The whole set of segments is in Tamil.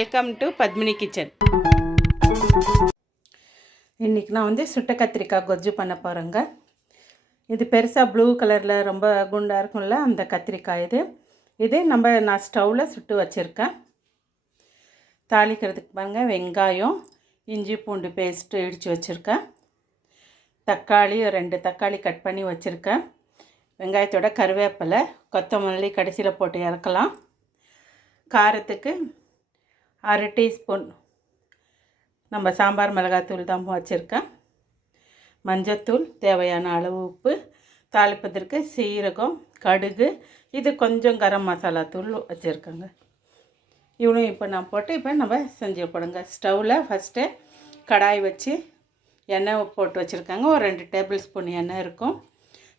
Welcome to Padmini kitchen. இன்றைக்கி நான் சுட்ட கத்திரிக்காய் கொஜ்ஜு பண்ண போகிறேங்க. இது பெருசாக ப்ளூ கலரில் ரொம்ப குண்டாக இருக்கும்ல, அந்த கத்திரிக்காய் இது நான் ஸ்டவ்வில் சுட்டு வச்சுருக்கேன். தாளிக்கிறதுக்கு பாருங்கள், வெங்காயம், இஞ்சி பூண்டு பேஸ்ட்டு இடித்து வச்சுருக்கேன். தக்காளி 2 தக்காளி கட் பண்ணி வச்சுருக்கேன். வெங்காயத்தோட கருவேப்பிலை, கொத்தமல்லி கடைசியில் போட்டு இறக்கலாம். காரத்துக்கு 1/2 டீஸ்பூன் நம்ம சாம்பார் மிளகாத்தூள் தான் வச்சுருக்கேன். மஞ்சத்தூள், தேவையான அளவு உப்பு, தாளிப்பதற்கு சீரகம், கடுகு, இது கொஞ்சம் கரம் மசாலா தூள் வச்சுருக்கேங்க. இவ்வளோ இப்போ நான் போட்டு நம்ம செஞ்சு போடுங்க. ஸ்டவ்வில் ஃபஸ்ட்டு கடாய் வச்சு எண்ணெய் போட்டு வச்சுருக்காங்க. ஒரு 2 டேபிள் ஸ்பூன் எண்ணெய் இருக்கும்.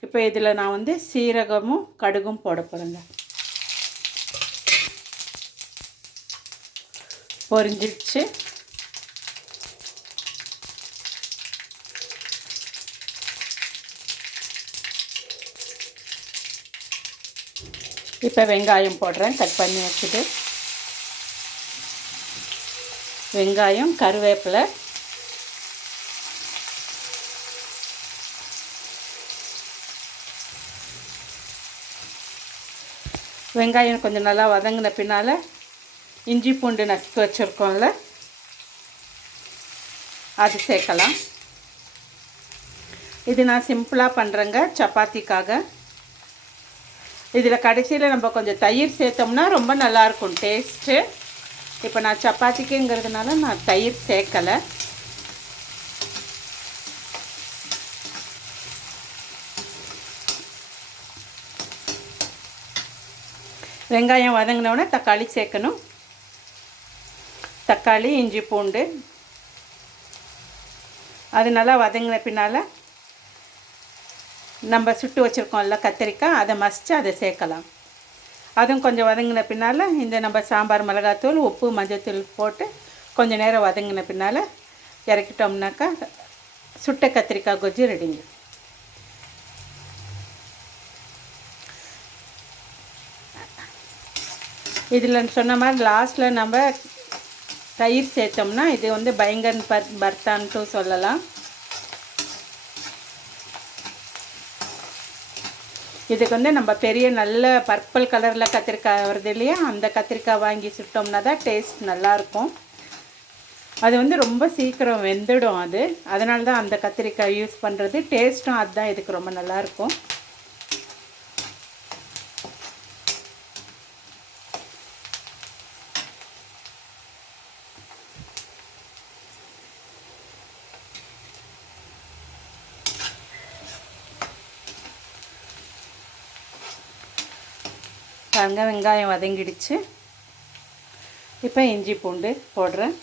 இப்போ இதில் நான் சீரகமும் கடுகும் போட போகிறேங்க. பொரிஞ்சிடுச்சு. இப்போ வெங்காயம் போடுறேன், கட் பண்ணி வச்சுட்டு. வெங்காயம், கருவேப்பிலை, வெங்காயம் கொஞ்சம் நல்லா வதங்கின பின்னால் இஞ்சி பூண்டு நசுக்கி வச்சுருக்கோம்ல, அது சேர்க்கலாம். இது நான் சிம்பிளாக பண்ணுறேங்க, சப்பாத்திக்காக. இதில் கடைசியில் நம்ம கொஞ்சம் தயிர் சேர்த்தோம்னா ரொம்ப நல்லாயிருக்கும் டேஸ்ட்டு. இப்போ நான் சப்பாத்திக்குங்கிறதுனால நான் தயிர் சேர்க்கலை. வெங்காயம் வதங்கினோடனே தக்காளி சேர்க்கணும். தக்காளி, இஞ்சி பூண்டு அது நல்லா வதங்கின பின்னால் நம்ம சுட்டு வச்சுருக்கோம்ல கத்திரிக்காய், அதை மசித்து அதை சேர்க்கலாம். அதுவும் கொஞ்சம் வதங்கின பின்னால் நம்ம சாம்பார் மிளகாத்தூள், உப்பு, மஞ்சத்தூள் போட்டு கொஞ்சம் நேரம் வதங்கின பின்னால் இறக்கிட்டோம்னாக்கா சுட்ட கத்திரிக்காய் கொஜ்ஜு ரெடிங்க. இதில் சொன்ன மாதிரி லாஸ்ட்டில் நம்ம தயிர் சேர்த்தோம்னா இது பயங்கன் பர்த்தான்ட்டு சொல்லலாம். இதுக்கு நம்ம பெரிய நல்ல பர்பிள் கலரில் கத்திரிக்காய் வருது இல்லையா, அந்த கத்திரிக்காய் வாங்கி சுட்டோம்னா தான் டேஸ்ட் நல்லாயிருக்கும். அது ரொம்ப சீக்கிரம் வெந்துடும். அதனால தான் அந்த கத்திரிக்காய் யூஸ் பண்ணுறது. டேஸ்ட்டும் அதுதான் இதுக்கு ரொம்ப நல்லாயிருக்கும். பாருங்க, வெங்காயம் வதங்கிடுச்சு. இப்போ இஞ்சி பூண்டு போடுறேன்.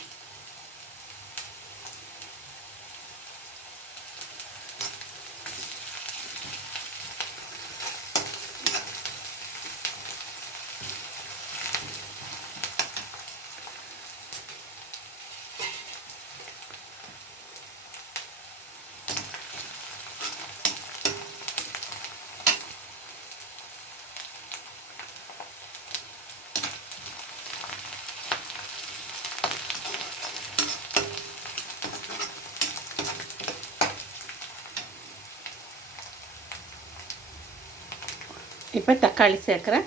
இப்போ தக்காளி சேர்க்குறேன்.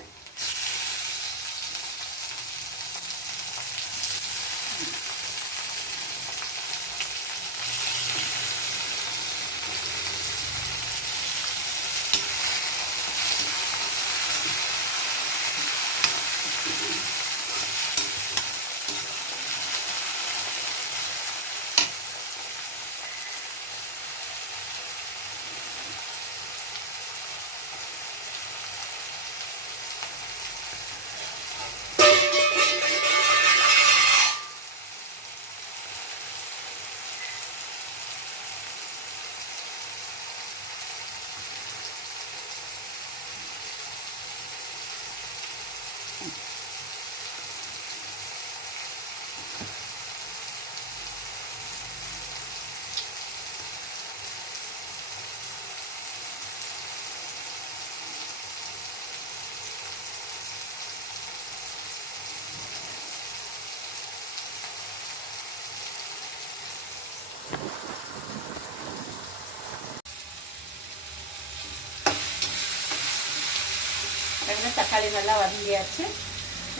வெங்காயம் தக்காளி நல்லா வதங்கியாச்சு.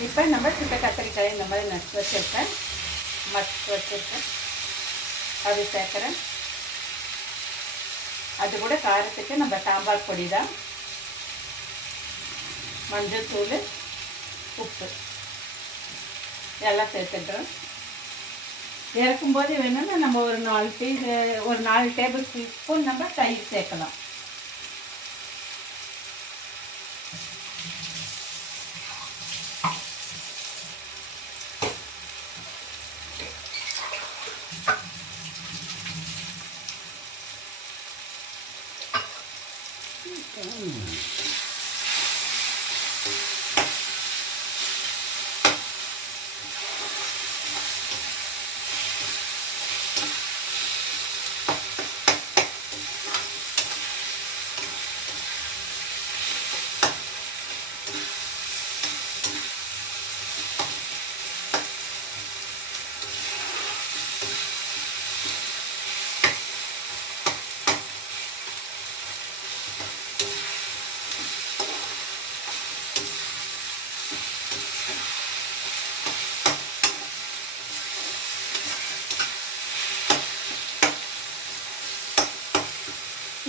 இப்போ நம்ம சுட்ட கத்திரிக்காய் இந்த மாதிரி நட்டு வச்சுருக்கேன், மசித்து வச்சுருக்கேன், அது சேர்க்குறேன். அது கூட காரத்துக்கு நம்ம சாம்பார் பொடி தான், மஞ்சள் தூள், உப்பு எல்லாம் சேர்த்துடுறோம். இறக்கும்போது வேணும்னா நம்ம ஒரு 4 டேபிள் ஸ்பூன் நம்ம தயிர் சேர்க்கலாம்.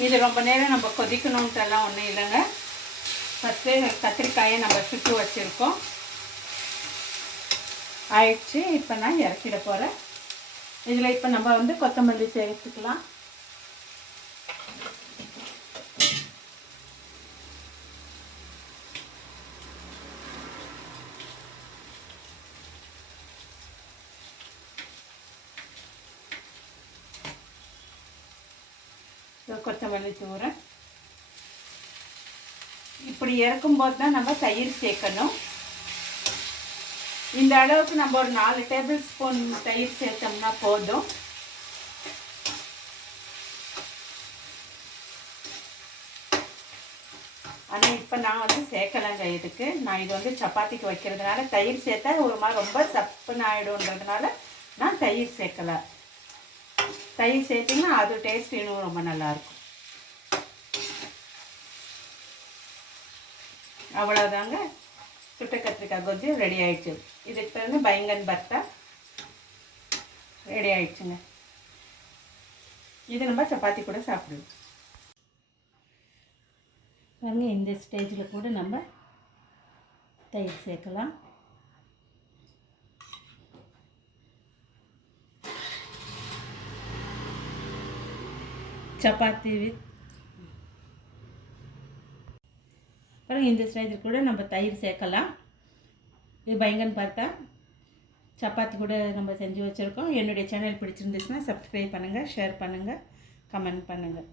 இது ரொம்ப நேரம் நம்ம கொதிக்கணுன்ட்டெல்லாம் ஒன்றும் இல்லைங்க. ஃபஸ்ட்டு கத்திரிக்காயை நம்ம சுட்டு வச்சுருக்கோம், ஆயிடுச்சு. இப்போ நான் இறக்கிட போகிறேன். இதில் இப்போ நம்ம வந்து கொத்தமல்லி சேர்த்துக்கலாம். கொத்தமல்லி தூர இப்படி இறக்கும்போது தான் நம்ம தயிர் சேர்க்கணும். இந்த அளவுக்கு நம்ம ஒரு 4 டேபிள் ஸ்பூன் தயிர் சேர்த்தோம்னா போதும். ஆனால் இப்போ நான் வந்து சேர்க்கலைங்க. இதுக்கு நான் இது வந்து சப்பாத்திக்கு வைக்கிறதுனால தயிர் சேர்த்தா ஒரு மாதிரி ரொம்ப சப்புன்னு ஆகிடும்ன்றதுனால நான் தயிர் சேர்க்கலை. தயிர் சேர்த்திங்கன்னா அது டேஸ்ட் இன்னும் ரொம்ப நல்லாயிருக்கும். அவ்வளோதாங்க, சுட்ட கத்திரிக்காய் கொஜ்ஜு ரெடி ஆகிடுச்சு. இதுக்கு பிறகு பைங்கன் பர்த்தா ரெடி ஆகிடுச்சுங்க. இது நம்ம சப்பாத்தி கூட சாப்பிடுவோம். பாருங்க, இந்த ஸ்டேஜில் கூட நம்ம தயிர் சேர்க்கலாம். சப்பாத்தி பாருங்கள், இந்த ஸ்டேஜில் கூட நம்ம தயிர் சேர்க்கலாம். இது பைங்கன் பார்த்தா சப்பாத்தி கூட நம்ம செஞ்சு வச்சுருக்கோம். என்னுடைய சேனல் பிடிச்சிருந்துச்சுன்னா சப்ஸ்கிரைப் பண்ணுங்கள், ஷேர் பண்ணுங்கள், கமெண்ட் பண்ணுங்கள்.